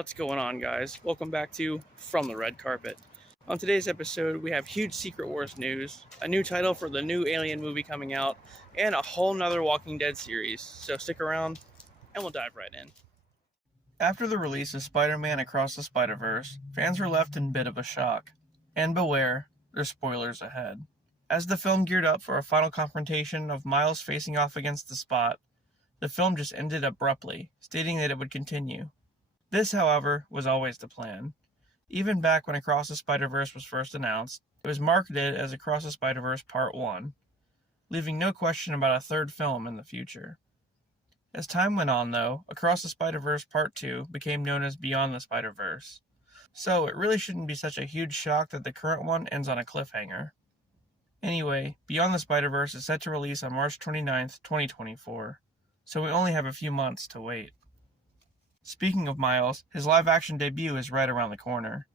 What's going on, guys? Welcome back to From the Red Carpet. On today's episode, we have huge Secret Wars news, a new title for the new Alien movie coming out, and a whole nother Walking Dead series. So stick around, and we'll dive right in. After the release of Spider-Man Across the Spider-Verse, fans were left in a bit of a shock. And beware, there's spoilers ahead. As the film geared up for a final confrontation of Miles facing off against the Spot, the film just ended abruptly, stating that it would continue. This, however, was always the plan. Even back when Across the Spider-Verse was first announced, it was marketed as Across the Spider-Verse Part 1, leaving no question about a third film in the future. As time went on, though, Across the Spider-Verse Part 2 became known as Beyond the Spider-Verse, so it really shouldn't be such a huge shock that the current one ends on a cliffhanger. Anyway, Beyond the Spider-Verse is set to release on March 29th, 2024, so we only have a few months to wait. Speaking of Miles, his live-action debut is right around the corner.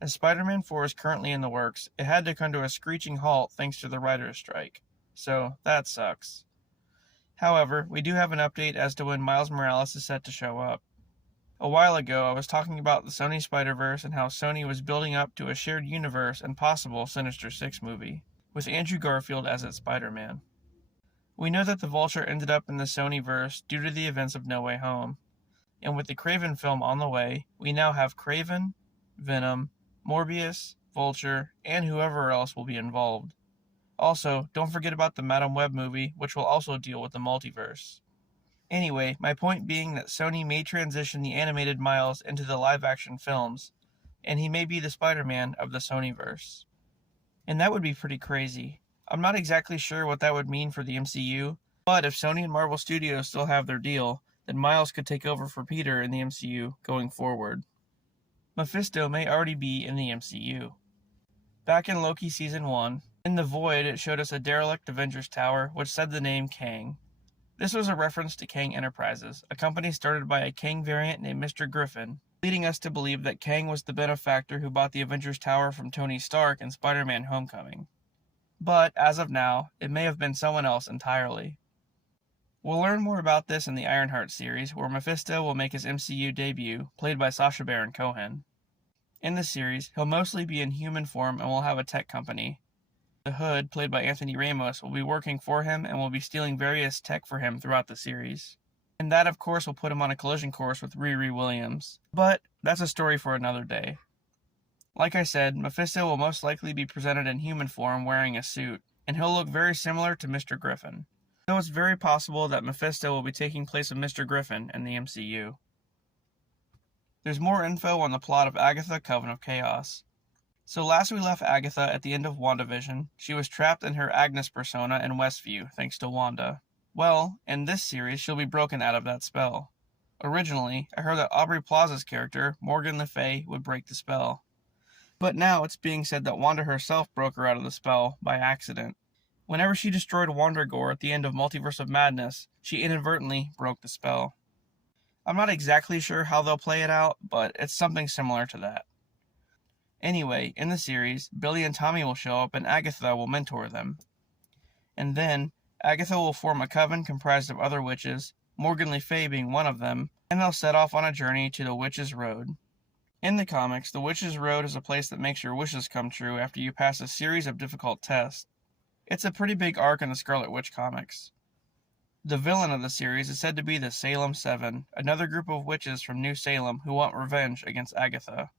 As Spider-Man 4 is currently in the works, it had to come to a screeching halt thanks to the writer's strike, so that sucks. However, we do have an update as to when Miles Morales is set to show up. A while ago, I was talking about the Sony Spider-Verse and how Sony was building up to a shared universe and possible Sinister Six movie, with Andrew Garfield as its Spider-Man. We know that the Vulture ended up in the Sony-verse due to the events of No Way Home, and with the Kraven film on the way, we now have Kraven, Venom, Morbius, Vulture, and whoever else will be involved. Also, don't forget about the Madam Web movie, which will also deal with the multiverse. Anyway, my point being that Sony may transition the animated Miles into the live-action films, and he may be the Spider-Man of the Sonyverse. And that would be pretty crazy. I'm not exactly sure what that would mean for the MCU, but if Sony and Marvel Studios still have their deal, then Miles could take over for Peter in the MCU going forward. Mephisto may already be in the MCU. Back in Loki Season 1, in the Void it showed us a derelict Avengers tower which said the name Kang. This was a reference to Kang Enterprises, a company started by a Kang variant named Mr. Griffin, leading us to believe that Kang was the benefactor who bought the Avengers tower from Tony Stark in Spider-Man Homecoming. But, as of now, it may have been someone else entirely. We'll learn more about this in the Ironheart series, where Mephisto will make his MCU debut, played by Sacha Baron Cohen. In the series, he'll mostly be in human form and will have a tech company. The Hood, played by Anthony Ramos, will be working for him and will be stealing various tech for him throughout the series. And that, of course, will put him on a collision course with Riri Williams. But that's a story for another day. Like I said, Mephisto will most likely be presented in human form wearing a suit, and he'll look very similar to Mr. Griffin. So it's very possible that Mephisto will be taking place of Mr. Griffin in the MCU. There's more info on the plot of Agatha, Coven of Chaos. So last we left Agatha at the end of WandaVision, she was trapped in her Agnes persona in Westview thanks to Wanda. Well, in this series she'll be broken out of that spell. Originally, I heard that Aubrey Plaza's character, Morgan Le Fay, would break the spell. But now it's being said that Wanda herself broke her out of the spell by accident. Whenever she destroyed Wondergore at the end of Multiverse of Madness, she inadvertently broke the spell. I'm not exactly sure how they'll play it out, but it's something similar to that. Anyway, in the series, Billy and Tommy will show up and Agatha will mentor them. And then, Agatha will form a coven comprised of other witches, Morgan Le Fay being one of them, and they'll set off on a journey to the Witch's Road. In the comics, the Witch's Road is a place that makes your wishes come true after you pass a series of difficult tests. It's a pretty big arc in the Scarlet Witch comics. The villain of the series is said to be the Salem Seven, another group of witches from New Salem who want revenge against Agatha.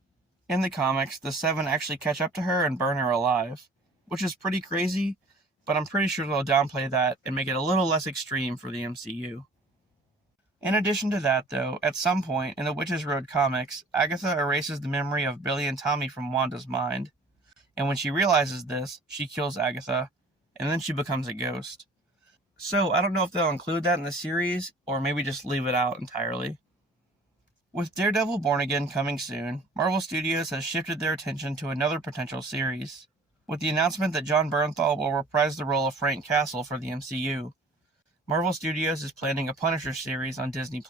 In the comics, the Seven actually catch up to her and burn her alive, which is pretty crazy, but I'm pretty sure they'll downplay that and make it a little less extreme for the MCU. In addition to that, though, at some point in the Witch's Road comics, Agatha erases the memory of Billy and Tommy from Wanda's mind, and when she realizes this, she kills Agatha, and then she becomes a ghost. So, I don't know if they'll include that in the series, or maybe just leave it out entirely. With Daredevil Born Again coming soon, Marvel Studios has shifted their attention to another potential series, with the announcement that Jon Bernthal will reprise the role of Frank Castle for the MCU. Marvel Studios is planning a Punisher series on Disney+.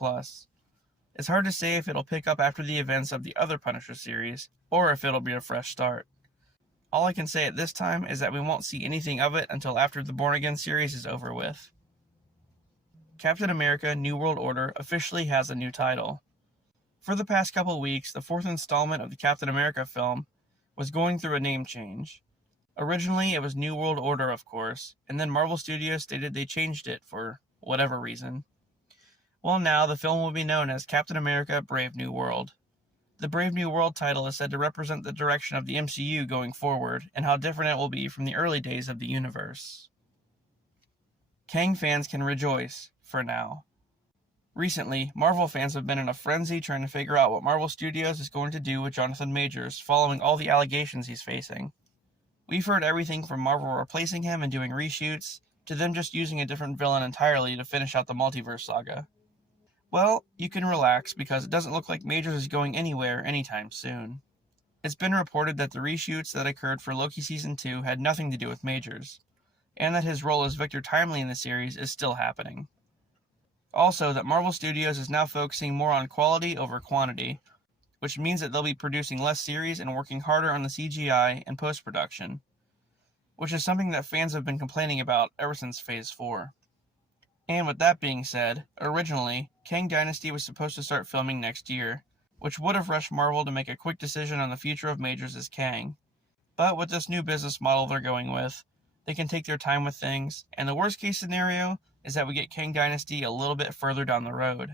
It's hard to say if it'll pick up after the events of the other Punisher series, or if it'll be a fresh start. All I can say at this time is that we won't see anything of it until after the Born Again series is over with. Captain America New World Order officially has a new title. For the past couple weeks, the fourth installment of the Captain America film was going through a name change. Originally, it was New World Order, of course, and then Marvel Studios stated they changed it for whatever reason. Well, now the film will be known as Captain America: Brave New World. The Brave New World title is said to represent the direction of the MCU going forward and how different it will be from the early days of the universe. Kang fans can rejoice, for now. Recently, Marvel fans have been in a frenzy trying to figure out what Marvel Studios is going to do with Jonathan Majors following all the allegations he's facing. We've heard everything from Marvel replacing him and doing reshoots, to them just using a different villain entirely to finish out the multiverse saga. Well, you can relax because it doesn't look like Majors is going anywhere anytime soon. It's been reported that the reshoots that occurred for Loki Season 2 had nothing to do with Majors, and that his role as Victor Timely in the series is still happening. Also, that Marvel Studios is now focusing more on quality over quantity, which means that they'll be producing less series and working harder on the CGI and post-production, which is something that fans have been complaining about ever since Phase 4. And with that being said, originally, Kang Dynasty was supposed to start filming next year, which would have rushed Marvel to make a quick decision on the future of Majors as Kang. But with this new business model they're going with, they can take their time with things, and the worst case scenario is that we get Kang Dynasty a little bit further down the road.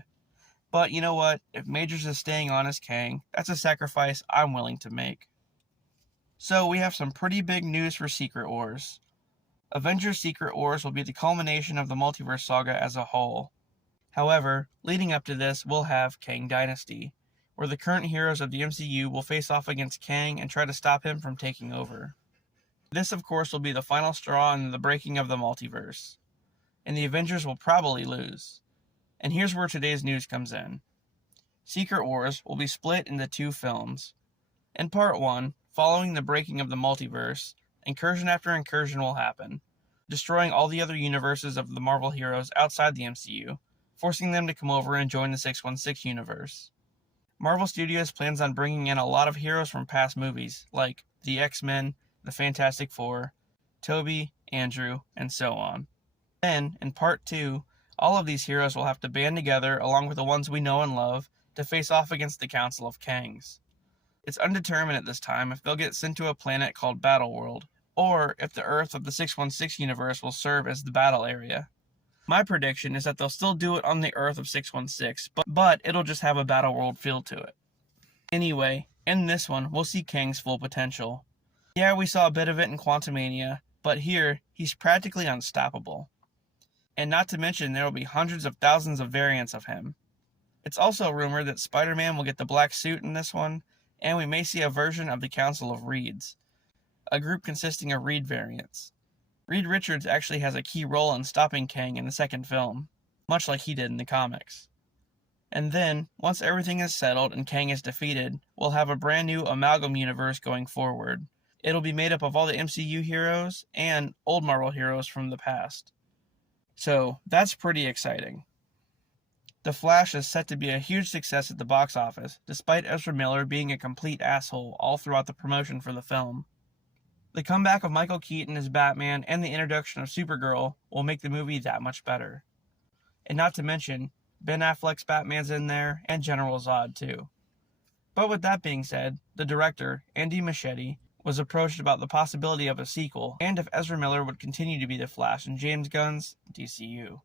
But you know what? If Majors is staying on as Kang, that's a sacrifice I'm willing to make. So we have some pretty big news for Secret Wars. Avengers Secret Wars will be the culmination of the multiverse saga as a whole. However, leading up to this, we'll have Kang Dynasty, where the current heroes of the MCU will face off against Kang and try to stop him from taking over. This, of course, will be the final straw in the breaking of the multiverse, and the Avengers will probably lose. And here's where today's news comes in. Secret Wars will be split into 2 films. In Part 1, following the breaking of the multiverse, incursion after incursion will happen, destroying all the other universes of the Marvel heroes outside the MCU, forcing them to come over and join the 616 universe. Marvel Studios plans on bringing in a lot of heroes from past movies, like the X-Men, the Fantastic Four, Toby, Andrew, and so on. Then, in Part 2, all of these heroes will have to band together along with the ones we know and love to face off against the Council of Kangs. It's undetermined at this time if they'll get sent to a planet called Battleworld, or if the Earth of the 616 universe will serve as the battle area. My prediction is that they'll still do it on the Earth of 616, but it'll just have a Battleworld feel to it. Anyway, in this one, we'll see Kang's full potential. Yeah, we saw a bit of it in Quantumania, but here, he's practically unstoppable. And not to mention, there will be hundreds of thousands of variants of him. It's also rumored that Spider-Man will get the black suit in this one, and we may see a version of the Council of Reeds, a group consisting of Reed variants. Reed Richards actually has a key role in stopping Kang in the second film, much like he did in the comics. And then, once everything is settled and Kang is defeated, we'll have a brand new amalgam universe going forward. It'll be made up of all the MCU heroes and old Marvel heroes from the past. So, that's pretty exciting. The Flash is set to be a huge success at the box office, despite Ezra Miller being a complete asshole all throughout the promotion for the film. The comeback of Michael Keaton as Batman and the introduction of Supergirl will make the movie that much better. And not to mention, Ben Affleck's Batman's in there, and General Zod too. But with that being said, the director, Andy Muschietti, was approached about the possibility of a sequel, and if Ezra Miller would continue to be the Flash in James Gunn's DCU.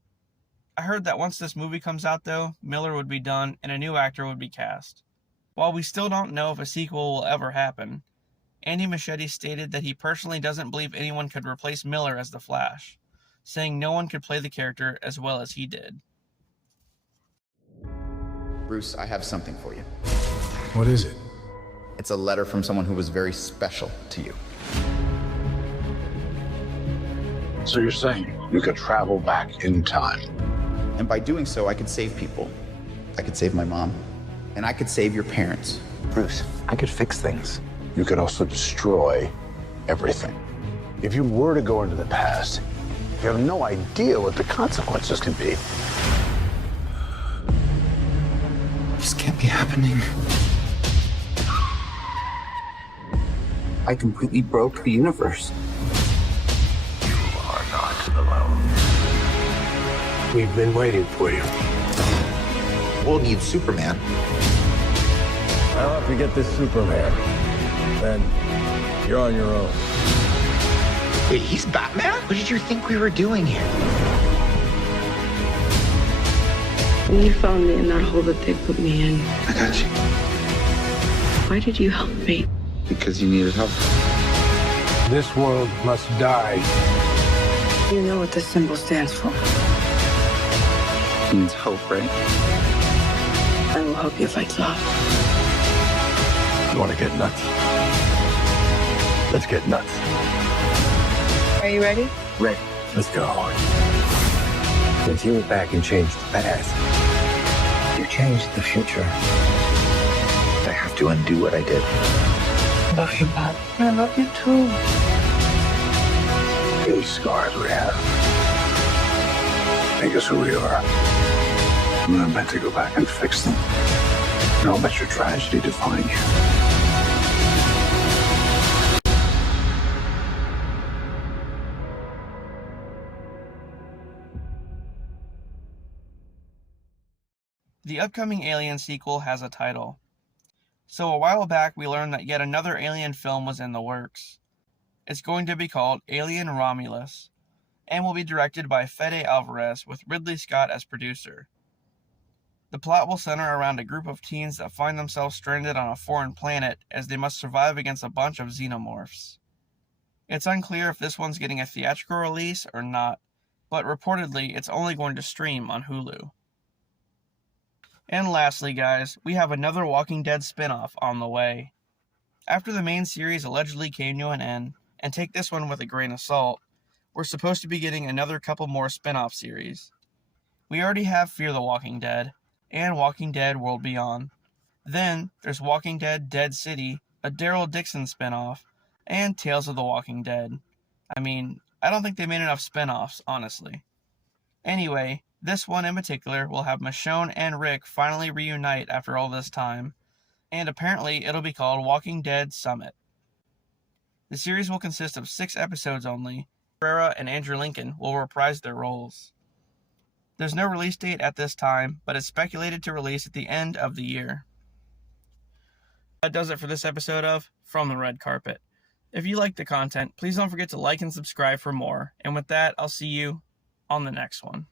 I heard that once this movie comes out though, Miller would be done and a new actor would be cast. While we still don't know if a sequel will ever happen, Andy Muschietti stated that he personally doesn't believe anyone could replace Miller as the Flash, saying no one could play the character as well as he did. Bruce, I have something for you. What is it? It's a letter from someone who was very special to you. So you're saying you could travel back in time? And by doing so, I could save people. I could save my mom. And I could save your parents. Bruce, I could fix things. You could also destroy everything. If you were to go into the past, you have no idea what the consequences could be. This can't be happening. I completely broke the universe. You are not alone. We've been waiting for you. We'll need Superman. Now if you get this Superman, then you're on your own. Wait, he's Batman? What did you think we were doing here? When you found me in that hole that they put me in, I got you. why did you help me? Because you needed help. This world must die. You know what this symbol stands for. It means hope, right? I will help you fight off. You want to get nuts? Let's get nuts. Are you ready? Ready. Let's go. Since you went back and changed the past, you changed the future. I have to undo what I did. I love you, Bob. I love you too. These scars we have make us who we are. I'm not meant to go back and fix them. I'll let your tragedy define you. The upcoming Alien sequel has a title. So a while back we learned that yet another Alien film was in the works. It's going to be called Alien Romulus, and will be directed by Fede Alvarez with Ridley Scott as producer. The plot will center around a group of teens that find themselves stranded on a foreign planet as they must survive against a bunch of xenomorphs. It's unclear if this one's getting a theatrical release or not, but reportedly it's only going to stream on Hulu. And lastly, guys, we have another Walking Dead spin-off on the way. After the main series allegedly came to an end, and take this one with a grain of salt, we're supposed to be getting another couple more spin-off series. We already have Fear the Walking Dead, and Walking Dead World Beyond. Then, there's Walking Dead Dead City, a Daryl Dixon spin-off, and Tales of the Walking Dead. I mean, I don't think they made enough spin-offs, honestly. Anyway, this one in particular will have Michonne and Rick finally reunite after all this time, and apparently it'll be called Walking Dead Summit. The series will consist of 6 episodes only. Ferreira and Andrew Lincoln will reprise their roles. There's no release date at this time, but it's speculated to release at the end of the year. That does it for this episode of From the Red Carpet. If you like the content, please don't forget to like and subscribe for more, and with that, I'll see you on the next one.